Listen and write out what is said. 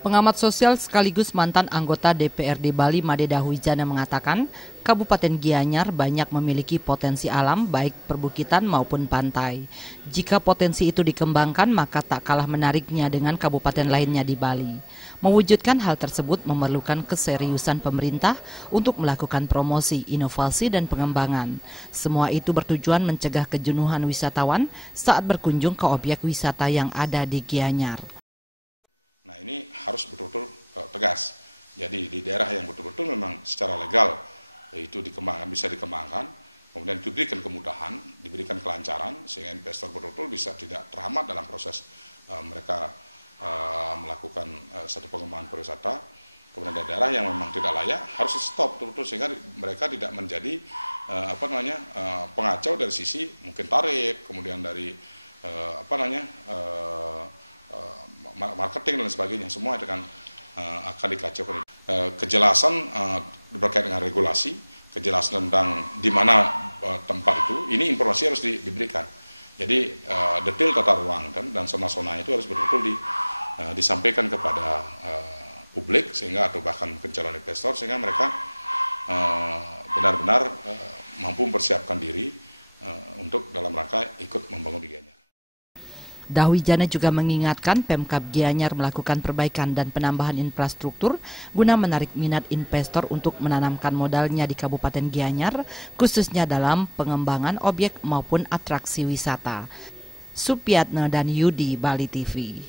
Pengamat sosial sekaligus mantan anggota DPRD Bali Made Dahuwijana mengatakan, Kabupaten Gianyar banyak memiliki potensi alam baik perbukitan maupun pantai. Jika potensi itu dikembangkan maka tak kalah menariknya dengan kabupaten lainnya di Bali. Mewujudkan hal tersebut memerlukan keseriusan pemerintah untuk melakukan promosi, inovasi, dan pengembangan. Semua itu bertujuan mencegah kejenuhan wisatawan saat berkunjung ke objek wisata yang ada di Gianyar. Nah, ini harus betul-betul tegas. Jadi di daerah yang betul-betul memang secara legal itu bisa dikembangkan, kemudian diberikan kemudahan, diberikan kelancaran sehingga investor betul-betul bisa tidak terhambat dalam proses mereka melakukan satu pengembangan pariwisata. Kemudian daerah yang memang tidak layak harus di stop betul-betul sehingga mereka tidak menjadi pengacau dari sisi mungkin tarif, kemudian dari marketing dan sebagainya, semua akan dikacaukan. Kejelasan berkaitan dengan regulasi, kejelasan tentang di mana tempat itu, ini informasi harus diberikan. Jadi detail tata ruang dan zona-zona itu harus betul-betul disampaikan kepada publik sehingga atau bahkan calon investor sehingga mereka benar-benar mampu mempersiapkan diri untuk dalam rangka ikut membangun di Gianyar. Dahuwijana juga mengingatkan Pemkab Gianyar melakukan perbaikan dan penambahan infrastruktur guna menarik minat investor untuk menanamkan modalnya di Kabupaten Gianyar, khususnya dalam pengembangan objek maupun atraksi wisata. Supiatna dan Yudi, Bali TV.